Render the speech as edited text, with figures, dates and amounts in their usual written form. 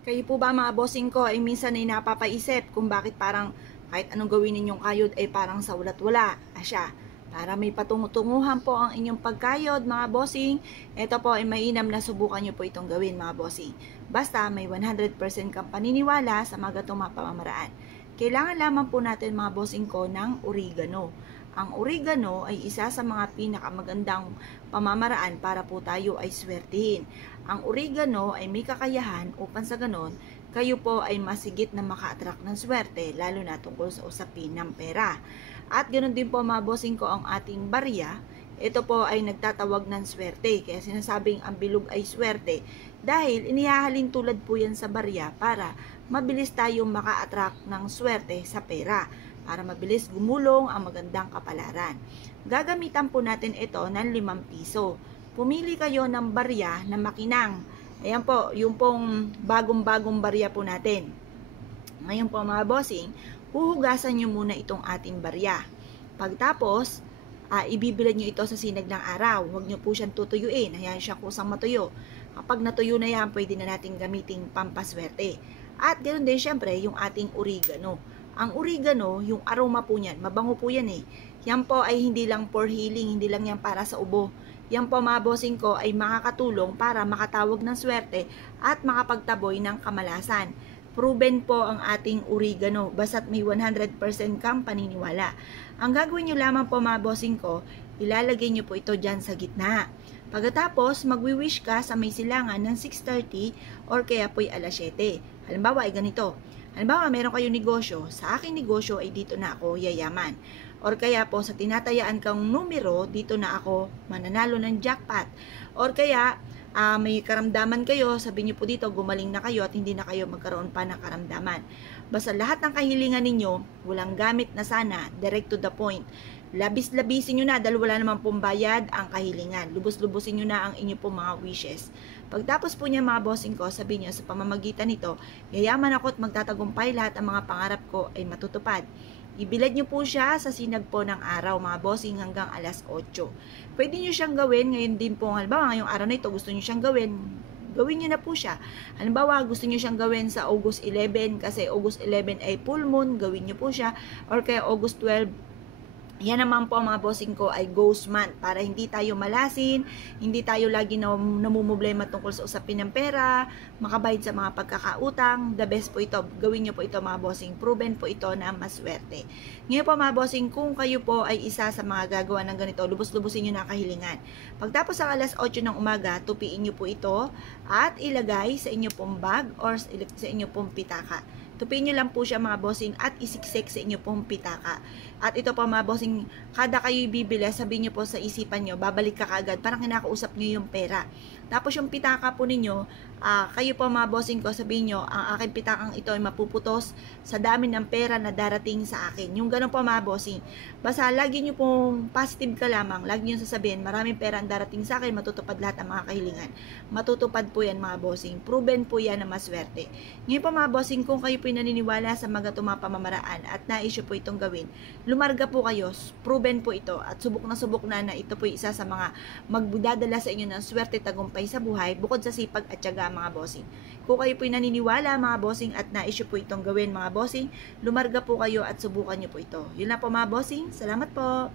Kayo po ba mga bossing ko ay minsan ay napapaisip kung bakit parang kahit anong gawin ninyong kayod ay parang sa wala't wala? Asya, para may patungutunguhan po ang inyong pagkayod mga bossing, ito po ay mainam na subukan nyo po itong gawin mga bossing. Basta may 100% kang paniniwala sa mga gatong mga pamamaraan. Kailangan lamang po natin mga bossing ko ng oregano. Ang oregano ay isa sa mga pinakamagandang pamamaraan para po tayo ay swertihin. Ang oregano ay may kakayahan upang sa ganon, kayo po ay masigit na maka-attract ng swerte, lalo na tungkol sa usapin ng pera. At ganoon din po mga bossing ko ang ating barya, ito po ay nagtatawag ng swerte. Kaya sinasabing ang bilog ay swerte dahil inihahalin tulad po yan sa barya para mabilis tayong maka-attract ng swerte sa pera, para mabilis gumulong ang magandang kapalaran. Gagamitan po natin ito ng 5 piso. Pumili kayo ng barya na makinang. Ayan po, yung pong bagong-bagong barya po natin. Ngayon po mga bossing, huhugasan nyo muna itong ating barya. Pagtapos, ibibilad nyo ito sa sinag ng araw. Huwag nyo po siyang tutuyuin. Hayaan siya kusang matuyo. Kapag natuyo na yan, pwede na natin gamiting pampaswerte. At ganoon din syempre yung ating oregano. Ang oregano, yung aroma po niyan, mabango po yan eh. Yan po ay hindi lang for healing, hindi lang yan para sa ubo. Yan po mga bossing ko ay makakatulong para makatawag ng swerte at makapagtaboy ng kamalasan. Proven po ang ating oregano, basta't may 100% kang paniniwala. Ang gagawin nyo lamang po mga bossing ko, ilalagay nyo po ito dyan sa gitna. Pagkatapos, magwi-wish ka sa may silangan ng 6:30 or kaya po'y alas 7. Halimbawa ay ganito. Halimbawa, meron kayong negosyo. Sa aking negosyo ay dito na ako yayaman. Or kaya po sa tinatayaan kang numero, dito na ako mananalo ng jackpot. Or kaya, may karamdaman kayo, sabihin niyo po dito, gumaling na kayo at hindi na kayo magkaroon pa ng karamdaman. Basta lahat ng kahilingan ninyo, walang gamit na sana, direct to the point. Labis-labisin nyo na dahil wala namang pumbayad ang kahilingan. Lubos-lubusin nyo na ang inyo pong mga wishes. Pagtapos po niya mga bossing ko, sabihin nyo sa pamamagitan nito, yayaman ako at magtatagumpay, lahat ang mga pangarap ko ay matutupad. Ibilad nyo po siya sa sinag po ng araw mga bossing hanggang alas 8. Pwede nyo siyang gawin ngayon din po. Halimbawa ngayong araw na ito gusto nyo siyang gawin, gawin nyo na po siya. Halimbawa gusto nyo siyang gawin sa August 11 kasi August 11 ay full moon, gawin nyo po siya. Or kaya August 12, yan naman po mga bossing ko ay ghost month para hindi tayo malasin, hindi tayo lagi namumblema tungkol sa usapin ng pera, makabayad sa mga pagkakautang. The best po ito, gawin nyo po ito mga bossing, proven po ito na maswerte. Ngayon po mga bossing, kung kayo po ay isa sa mga gagawa ng ganito, lubos-lubusin nyo na kahilingan. Pagtapos sa alas 8 ng umaga, tupiin nyo po ito at ilagay sa inyo pong bag or sa inyo pong pitaka. Tupiin nyo lang po siya mga bossing at isiksik sa inyo pong pitaka. At ito po mga bossing, kada kayo bibili, sabihin nyo po sa isipan nyo, babalik ka kaagad, parang kinakausap nyo yung pera. Tapos yung pitaka po ninyo, kayo po mga bossing ko, sabihin nyo, ang aking pitakang ito ay mapuputos sa dami ng pera na darating sa akin. Yung ganun po mga bossing. Basta lagi nyo pong positive ka lamang, lagi nyo sasabihin, maraming pera ang darating sa akin, matutupad lahat ang mga kahilingan. Matutupad po yan mga bossing. Proven po yan na maswerte. Ngayon po mga bossing, kung kayo po naniniwala sa mga pamamaraan at naisyo po itong gawin, lumarga po kayo, proven po ito at subok na ito po isa sa mga magdadala sa inyo ng swerte tagumpay sa buhay bukod sa sipag at tiyaga mga bossing. Kung kayo po naniniwala mga bossing at naisyo po itong gawin mga bossing, lumarga po kayo at subukan nyo po ito. Yun na po mga bossing, salamat po!